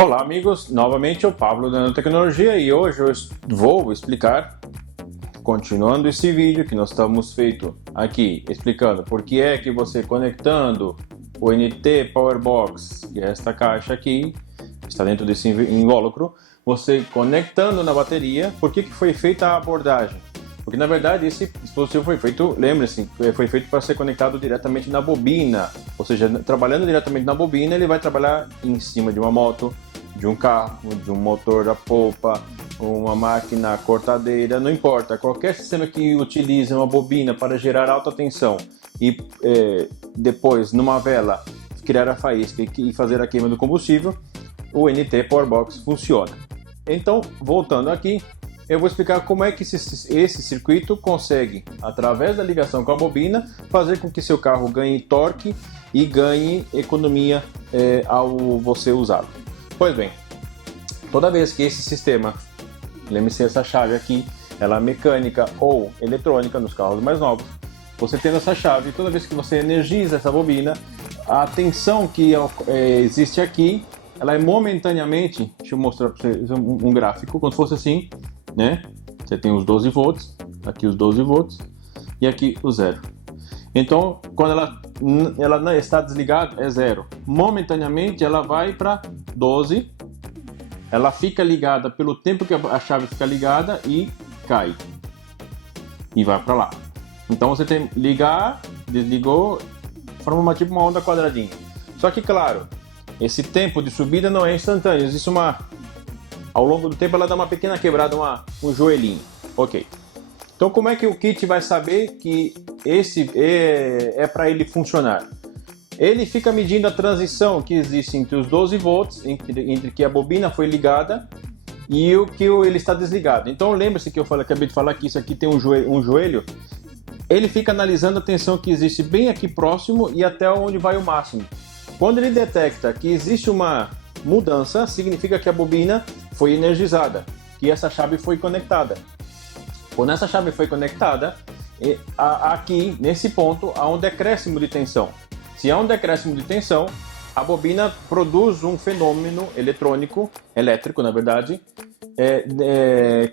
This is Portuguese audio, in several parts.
Olá amigos, novamente o Pablo da Nanotecnologia e hoje eu vou explicar, continuando esse vídeo que nós estamos feito aqui, explicando por que é que você conectando o NT Powerbox e esta caixa aqui, está dentro desse invólucro, você conectando na bateria, por que foi feita a abordagem? Porque na verdade esse dispositivo foi feito, lembre-se, foi feito para ser conectado diretamente na bobina, ou seja, trabalhando diretamente na bobina ele vai trabalhar em cima de uma moto, de um carro, de um motor a polpa, uma máquina cortadeira, não importa, qualquer sistema que utilize uma bobina para gerar alta tensão e depois numa vela criar a faísca e fazer a queima do combustível, o NT Powerbox funciona. Então, voltando aqui, eu vou explicar como é que esse circuito consegue, através da ligação com a bobina, fazer com que seu carro ganhe torque e ganhe economia ao você usá-lo. Pois bem, toda vez que esse sistema, lembre-se essa chave aqui, ela é mecânica ou eletrônica nos carros mais novos, você tendo essa chave, toda vez que você energiza essa bobina, a tensão que existe aqui, ela é momentaneamente, deixa eu mostrar para vocês um gráfico, como se fosse assim, né? Você tem os 12 volts, aqui os 12 volts e aqui o zero. Então, quando ela está desligada, é zero. Momentaneamente, ela vai para 12, ela fica ligada pelo tempo que a chave fica ligada e cai. E vai para lá. Então, você tem ligar, desligou, forma tipo uma onda quadradinha. Só que, claro, esse tempo de subida não é instantâneo. Existe ao longo do tempo, ela dá uma pequena quebrada, um joelhinho. Ok. Então, como é que o kit vai saber que esse é para ele funcionar? Ele fica medindo a transição que existe entre os 12 volts, entre que a bobina foi ligada e o que ele está desligado. Então, lembre-se que acabei de falar que isso aqui tem um joelho. Ele fica analisando a tensão que existe bem aqui próximo e até onde vai o máximo. Quando ele detecta que existe uma mudança, significa que a bobina foi energizada, que essa chave foi conectada. Quando essa chave foi conectada, aqui nesse ponto há um decréscimo de tensão. Se há um decréscimo de tensão, a bobina produz um fenômeno elétrico na verdade,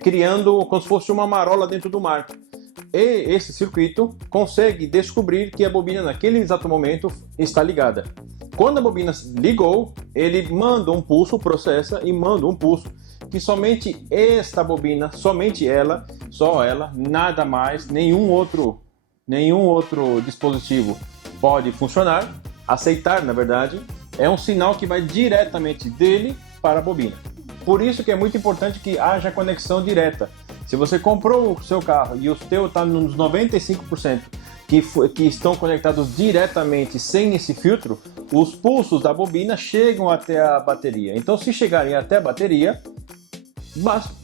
criando como se fosse uma marola dentro do mar. E esse circuito consegue descobrir que a bobina naquele exato momento está ligada. Quando a bobina ligou, ele manda um pulso, processa e manda um pulso que somente esta bobina, somente ela, só ela, nada mais, nenhum outro dispositivo pode funcionar, aceitar na verdade, é um sinal que vai diretamente dele para a bobina. Por isso que é muito importante que haja conexão direta. Se você comprou o seu carro e o seu está nos 95% que estão conectados diretamente sem esse filtro, os pulsos da bobina chegam até a bateria. Então, se chegarem até a bateria,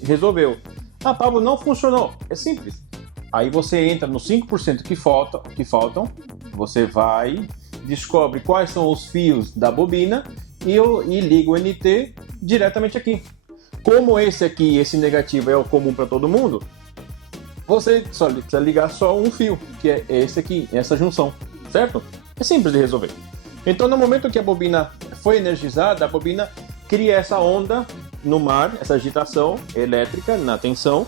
resolveu. Ah, Pablo, não funcionou. É simples. Aí você entra nos 5% que faltam, você vai, descobre quais são os fios da bobina e liga o NT diretamente aqui. Como esse negativo é o comum para todo mundo, você só precisa ligar só um fio, que é esse aqui, essa junção, certo? É simples de resolver. Então, no momento que a bobina foi energizada, a bobina cria essa onda no mar, essa agitação elétrica na tensão,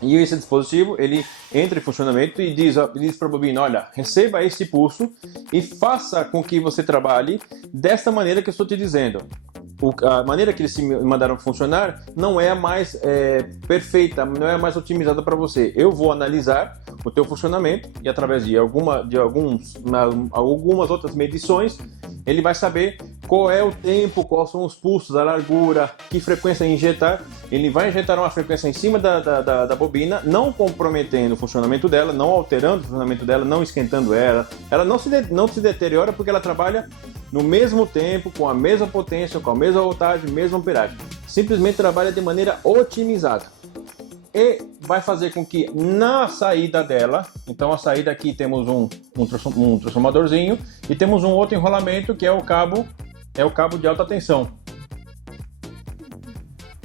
e esse dispositivo ele entra em funcionamento e diz para a bobina: olha, receba esse pulso e faça com que você trabalhe desta maneira que eu estou te dizendo. A maneira que eles se mandaram funcionar não é a mais perfeita, não é a mais otimizada para você. Eu vou analisar o teu funcionamento e através de algumas outras medições, ele vai saber qual é o tempo, quais são os pulsos, a largura, que frequência injetar. Ele vai injetar uma frequência em cima da bobina, não comprometendo o funcionamento dela, não alterando o funcionamento dela, não esquentando ela. Ela não se deteriora porque ela trabalha no mesmo tempo, com a mesma potência, com a mesma voltagem, mesma amperagem. Simplesmente trabalha de maneira otimizada. E vai fazer com que na saída dela, então a saída aqui temos um transformadorzinho e temos um outro enrolamento que é o cabo de alta tensão.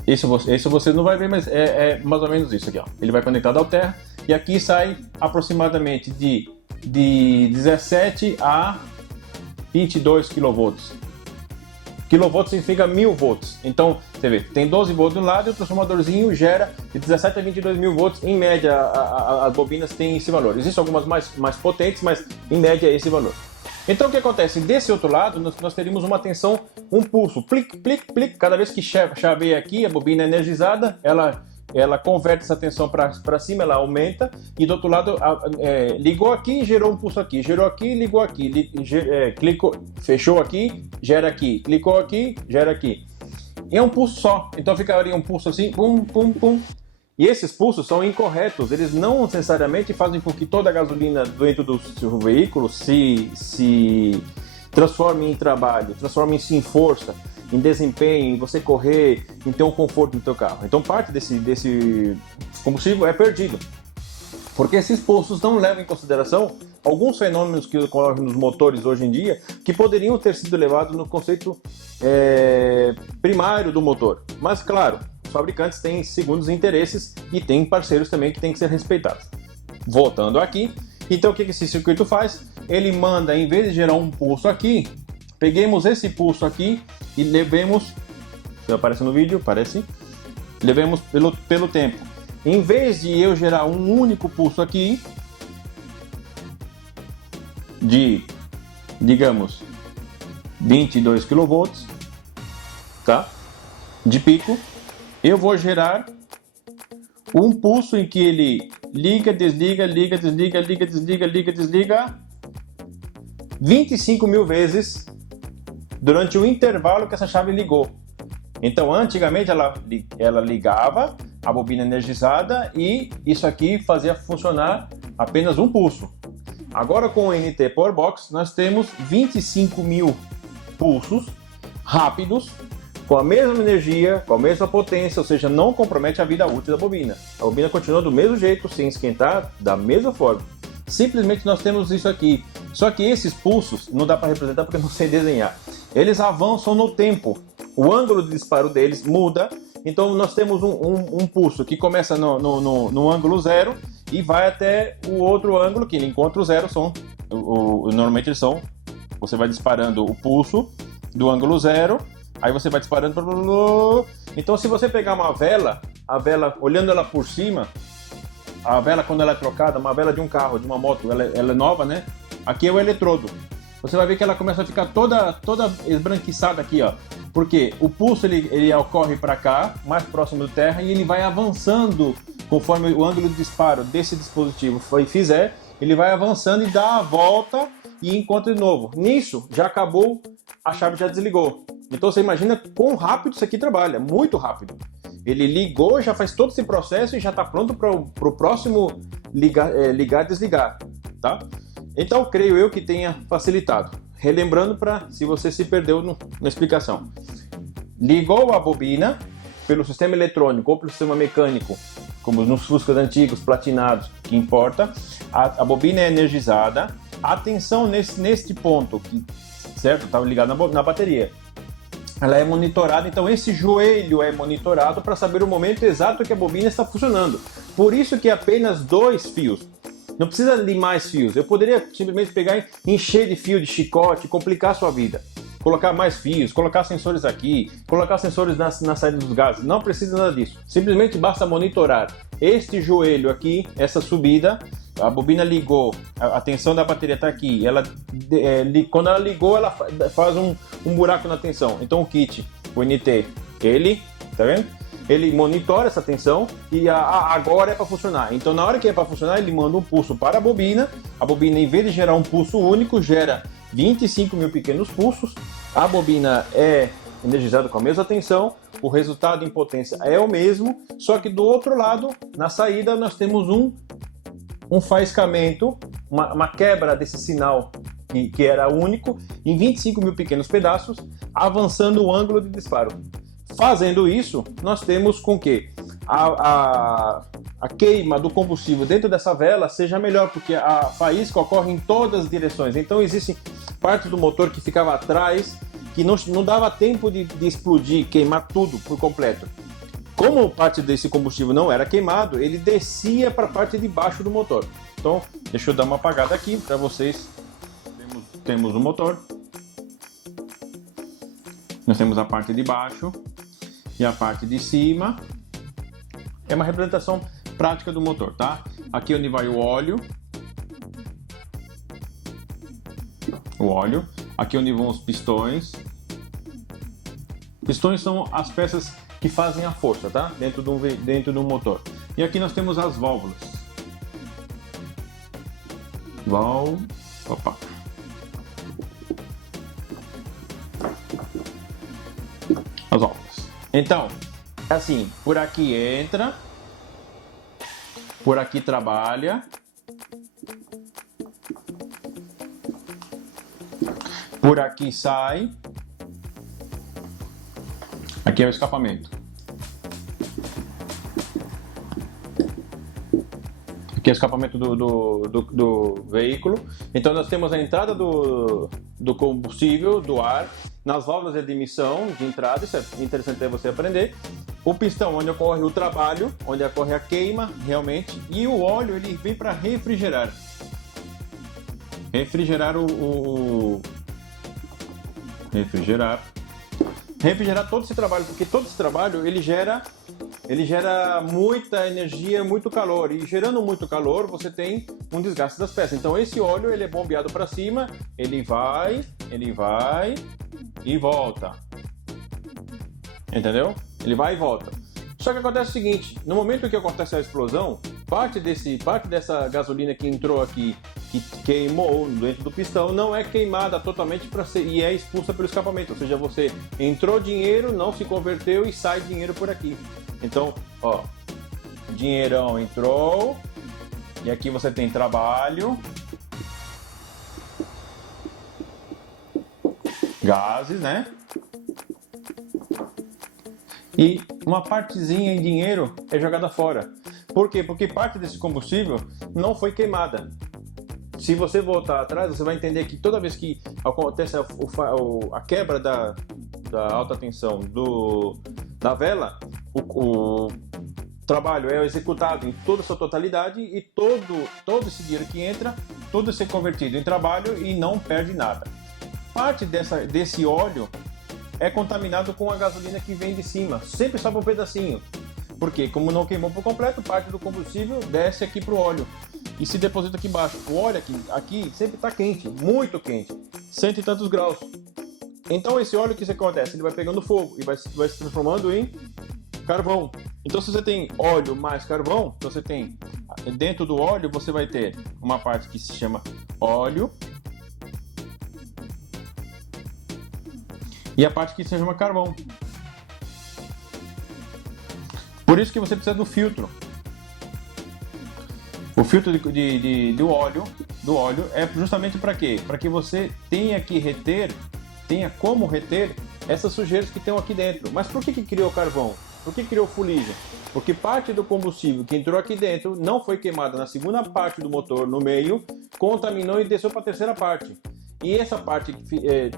Isso você não vai ver, mas é mais ou menos isso aqui, ó. Ele vai conectado ao terra e aqui sai aproximadamente de 17 a 22 kV. Kilovolts significa 1000 volts. Então, você vê, tem 12 volts de um lado e o transformadorzinho gera de 17 a 22 mil volts. Em média, as bobinas têm esse valor. Existem algumas mais potentes, mas em média é esse valor. Então, o que acontece? Desse outro lado, nós teríamos uma tensão, um pulso, plic, plic, plic. Cada vez que chaveia aqui, a bobina é energizada, ela converte essa tensão para cima, ela aumenta, e do outro lado, ligou aqui, gerou um pulso aqui, gerou aqui, ligou aqui, clicou, fechou aqui, gera aqui, clicou aqui, gera aqui. E é um pulso só, então ficaria um pulso assim, pum, pum, pum. E esses pulsos são incorretos, eles não necessariamente fazem com que toda a gasolina dentro do seu veículo se transforme em trabalho, transforme-se em força, em desempenho, em você correr, em ter um conforto no teu carro. Então parte desse combustível é perdido, porque esses pulsos não levam em consideração alguns fenômenos que ocorrem nos motores hoje em dia, que poderiam ter sido levados no conceito primário do motor. Mas claro, os fabricantes têm segundos interesses e têm parceiros também que têm que ser respeitados. Voltando aqui, então o que esse circuito faz? Ele manda, em vez de gerar um pulso aqui, peguemos esse pulso aqui e levemos, se aparece no vídeo, parece, levemos pelo tempo. Em vez de eu gerar um único pulso aqui, de, digamos, 22 kV, tá? De pico, eu vou gerar um pulso em que ele liga, desliga, liga, desliga, liga, desliga, liga, desliga 25 mil vezes durante o intervalo que essa chave ligou. Então, antigamente ela ligava a bobina energizada e isso aqui fazia funcionar apenas um pulso. Agora com o NT Powerbox nós temos 25 mil pulsos rápidos, com a mesma energia, com a mesma potência, ou seja, não compromete a vida útil da bobina. A bobina continua do mesmo jeito, sem esquentar, da mesma forma. Simplesmente nós temos isso aqui. Só que esses pulsos, não dá para representar porque eu não sei desenhar, eles avançam no tempo. O ângulo de disparo deles muda. Então nós temos um pulso que começa no ângulo 0 e vai até o outro ângulo, que ele encontra o 0, normalmente eles são, você vai disparando o pulso do ângulo 0, aí você vai disparando. Então se você pegar uma vela, a vela, olhando ela por cima, a vela quando ela é trocada, uma vela de um carro, de uma moto, ela é nova, né? Aqui é o eletrodo. Você vai ver que ela começa a ficar toda esbranquiçada aqui, ó. Porque o pulso ele ocorre para cá, mais próximo da terra, e ele vai avançando conforme o ângulo de disparo desse dispositivo fizer, ele vai avançando e dá a volta e encontra de novo. Nisso, já acabou, a chave já desligou. Então você imagina quão rápido isso aqui trabalha, muito rápido. Ele ligou, já faz todo esse processo e já está pronto para o próximo ligar e desligar, tá? Então creio eu que tenha facilitado. Relembrando se você se perdeu na explicação. Ligou a bobina pelo sistema eletrônico ou pelo sistema mecânico, como nos Fuscas antigos, platinados, que importa. A bobina é energizada. A tensão neste ponto, certo? Estava ligado na bateria. Ela é monitorada, então esse joelho é monitorado para saber o momento exato que a bobina está funcionando. Por isso que apenas 2 fios. Não precisa de mais fios. Eu poderia simplesmente pegar e encher de fio, de chicote, complicar a sua vida. Colocar mais fios, colocar sensores aqui, colocar sensores na saída dos gases. Não precisa nada disso. Simplesmente basta monitorar este joelho aqui, essa subida. A bobina ligou, a tensão da bateria está aqui. Quando ela ligou, ela faz um buraco na tensão. Então o kit, o NT, ele, tá vendo? Ele monitora essa tensão e agora é para funcionar. Então na hora que é para funcionar, ele manda um pulso para a bobina. A bobina, em vez de gerar um pulso único, gera 25 mil pequenos pulsos. A bobina é energizada com a mesma tensão. O resultado em potência é o mesmo, só que do outro lado, na saída, nós temos um faiscamento, uma quebra desse sinal que era único, em 25 mil pequenos pedaços, avançando o ângulo de disparo. Fazendo isso, nós temos com que a queima do combustível dentro dessa vela seja melhor, porque a faísca ocorre em todas as direções. Então existem partes do motor que ficava atrás, que não dava tempo de explodir, queimar tudo por completo. Como parte desse combustível não era queimado, ele descia para a parte de baixo do motor. Então, deixa eu dar uma apagada aqui para vocês. Temos o motor. Nós temos a parte de baixo e a parte de cima. É uma representação prática do motor, tá? Aqui onde vai o óleo. O óleo. Aqui onde vão os pistões. Pistões são as peças que fazem a força, tá? Dentro do motor. E aqui nós temos as válvulas. Opa. As válvulas. Então, assim, por aqui entra, por aqui trabalha, por aqui sai. Aqui é o escapamento. Aqui é o escapamento do veículo. Então nós temos a entrada do combustível, do ar, nas válvulas de admissão, de entrada, isso é interessante você aprender. O pistão, onde ocorre o trabalho, onde ocorre a queima, realmente. E o óleo, ele vem para refrigerar. Refrigerar refrigerar todo esse trabalho, porque todo esse trabalho ele gera muita energia, muito calor, e gerando muito calor você tem um desgaste das peças. Então esse óleo ele é bombeado para cima, ele vai e volta, entendeu? Ele vai e volta. Só que acontece o seguinte: no momento que acontece a explosão, parte dessa gasolina que entrou aqui, que queimou dentro do pistão, não é queimada totalmente e é expulsa pelo escapamento. Ou seja, você entrou dinheiro, não se converteu e sai dinheiro por aqui. Então, ó, dinheirão entrou e aqui você tem trabalho, gases, né? E uma partezinha em dinheiro é jogada fora. Por quê? Porque parte desse combustível não foi queimada. Se você voltar atrás, você vai entender que toda vez que acontece a quebra da alta tensão da vela, o trabalho é executado em toda a sua totalidade e todo esse dinheiro que entra, todo é convertido em trabalho e não perde nada. Parte desse óleo é contaminado com a gasolina que vem de cima, sempre sobe um pedacinho, porque como não queimou por completo, parte do combustível desce aqui para o óleo e se deposita aqui embaixo. O óleo aqui sempre está quente, muito quente, 100 e tantos graus. Então esse óleo, o que acontece? Ele vai pegando fogo e vai se transformando em carvão. Então se você tem óleo mais carvão, então você tem dentro do óleo você vai ter uma parte que se chama óleo e a parte que se chama carvão. Por isso que você precisa do filtro. O filtro do óleo é justamente para quê? Para que você tenha como reter essas sujeiras que estão aqui dentro. Mas por que criou carvão? Por que criou fuligem? Porque parte do combustível que entrou aqui dentro não foi queimada na segunda parte do motor, no meio, contaminou e desceu para a terceira parte. E essa parte,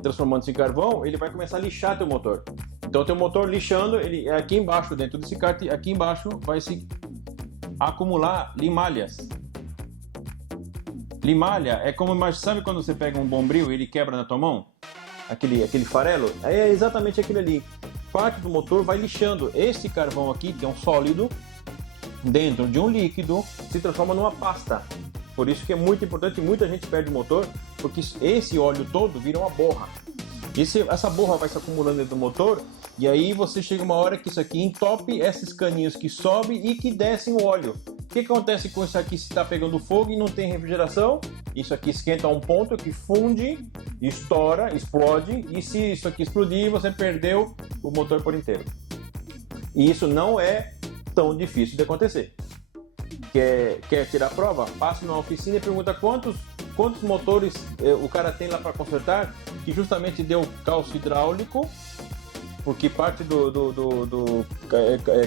transformando-se em carvão, ele vai começar a lixar teu motor. Então, teu motor lixando, ele aqui embaixo, dentro desse kart, aqui embaixo vai se acumular limalhas. Limalha é como, mas sabe quando você pega um bombril e ele quebra na tua mão? Aquele farelo? É exatamente aquilo ali. Parte do motor vai lixando. Esse carvão aqui, que é um sólido, dentro de um líquido, se transforma numa pasta. Por isso que é muito importante, muita gente perde o motor, porque esse óleo todo vira uma borra. Essa borra vai se acumulando dentro do motor, e aí você chega uma hora que isso aqui entope esses caninhos que sobem e que descem o óleo. O que acontece com isso aqui se está pegando fogo e não tem refrigeração? Isso aqui esquenta a um ponto que funde, estoura, explode, e se isso aqui explodir, você perdeu o motor por inteiro. E isso não é tão difícil de acontecer. Quer tirar a prova? Passe numa oficina e pergunta quantos motores o cara tem lá para consertar, que justamente deu calço hidráulico, porque parte do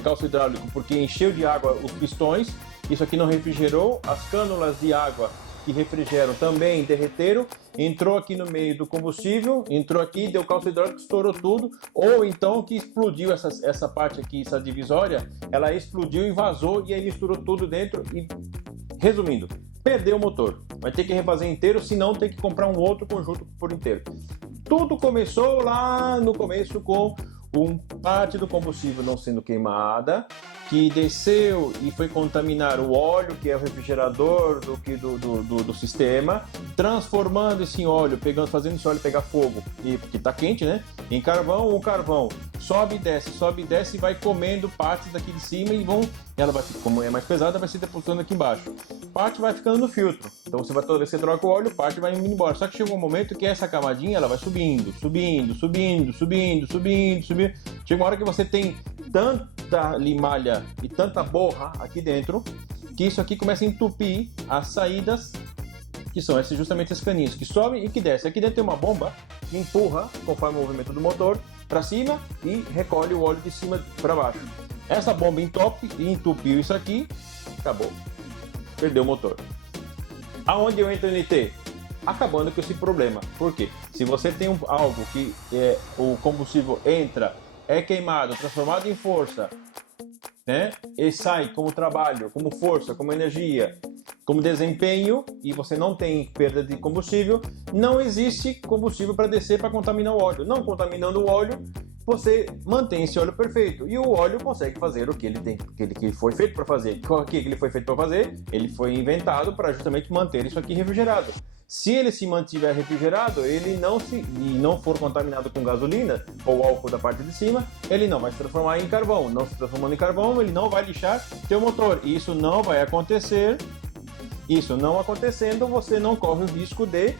calço hidráulico, porque encheu de água os pistões, isso aqui não refrigerou, as cânulas de água que refrigeram também derreteram, entrou aqui no meio do combustível, entrou aqui, deu calço hidráulico, estourou tudo, ou então que explodiu essa parte aqui, essa divisória, ela explodiu e vazou e aí misturou tudo dentro e, resumindo, perdeu o motor. Vai ter que refazer inteiro, senão tem que comprar um outro conjunto por inteiro. Tudo começou lá no começo com parte do combustível não sendo queimada, que desceu e foi contaminar o óleo, que é o refrigerador do sistema, transformando esse óleo, fazendo esse óleo pegar fogo, porque está quente, né? Em carvão, o carvão sobe e desce e vai comendo partes daqui de cima e ela vai, como é mais pesada, vai se depositando aqui embaixo. Parte vai ficando no filtro, então toda vez que você troca o óleo, parte vai indo embora. Só que chega um momento que essa camadinha ela vai subindo. Chega uma hora que você tem tanta limalha e tanta borra aqui dentro, que isso aqui começa a entupir as saídas, que são justamente esses caninhos que sobem e que descem. Aqui dentro tem uma bomba que empurra, conforme o movimento do motor, para cima e recolhe o óleo de cima para baixo. Essa bomba entope e entupiu isso aqui, acabou. Perdeu o motor. Aonde eu entro no NT? Acabando com esse problema. Por quê? Se você tem algo que o combustível entra, é queimado, transformado em força, né? E sai como trabalho, como força, como energia, como desempenho, e você não tem perda de combustível, não existe combustível para descer para contaminar o óleo. Não contaminando o óleo, você mantém esse óleo perfeito e o óleo consegue fazer o que ele tem, que foi feito para fazer. O que ele foi feito para fazer? Ele foi inventado para justamente manter isso aqui refrigerado. Se ele se mantiver refrigerado, ele não for contaminado com gasolina ou álcool da parte de cima, ele não vai se transformar em carvão. Não se transformando em carvão, ele não vai lixar teu motor. Isso não vai acontecer. Isso não acontecendo, você não corre o risco de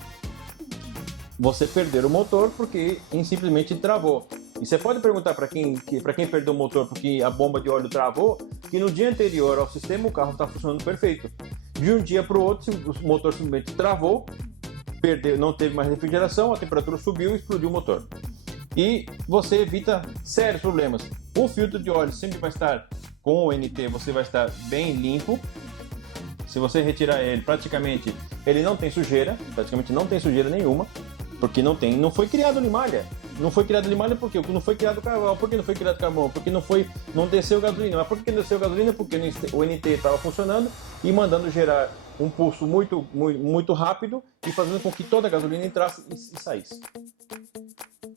você perder o motor porque simplesmente travou. E você pode perguntar para quem perdeu o motor porque a bomba de óleo travou, que no dia anterior ao sistema o carro está funcionando perfeito. De um dia para o outro, o motor simplesmente travou, não teve mais refrigeração, a temperatura subiu e explodiu o motor. E você evita sérios problemas. O filtro de óleo sempre vai estar com o NT, você vai estar bem limpo. Se você retirar ele, praticamente ele não tem sujeira, praticamente não tem sujeira nenhuma, porque não foi criado limalha. Não foi criado limalha por quê? Não foi criado carvão. Por que não foi criado carvão? Porque não desceu gasolina. Mas por que não desceu gasolina? Porque o NT estava funcionando e mandando gerar um pulso muito rápido e fazendo com que toda a gasolina entrasse e saísse.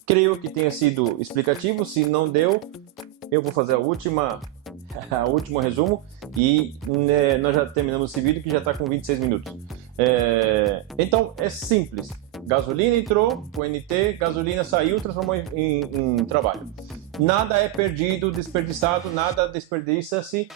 Creio que tenha sido explicativo. Se não deu, eu vou fazer o último resumo e nós já terminamos esse vídeo que já está com 26 minutos. Então é simples. Gasolina entrou, o NT, gasolina saiu, transformou em trabalho. Nada é perdido, desperdiçado, nada desperdiça-se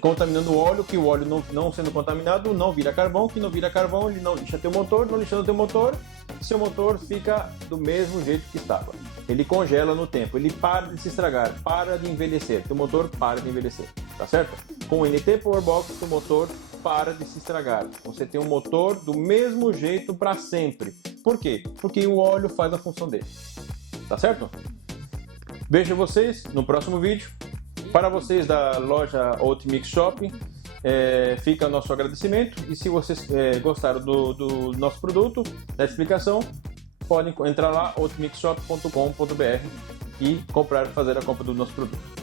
contaminando o óleo, que o óleo não sendo contaminado não vira carvão, que não vira carvão, ele não lixa teu motor, não lixando teu motor, seu motor fica do mesmo jeito que estava. Ele congela no tempo, ele para de se estragar, para de envelhecer, teu motor para de envelhecer, tá certo? Com o NT Powerbox, teu motor para de se estragar. Você tem um motor do mesmo jeito para sempre. Por quê? Porque o óleo faz a função dele. Tá certo? Vejo vocês no próximo vídeo. Para vocês da loja Ultimix Shop, fica nosso agradecimento. E se vocês gostaram do nosso produto, da explicação, podem entrar lá, ultimixshop.com.br e fazer a compra do nosso produto.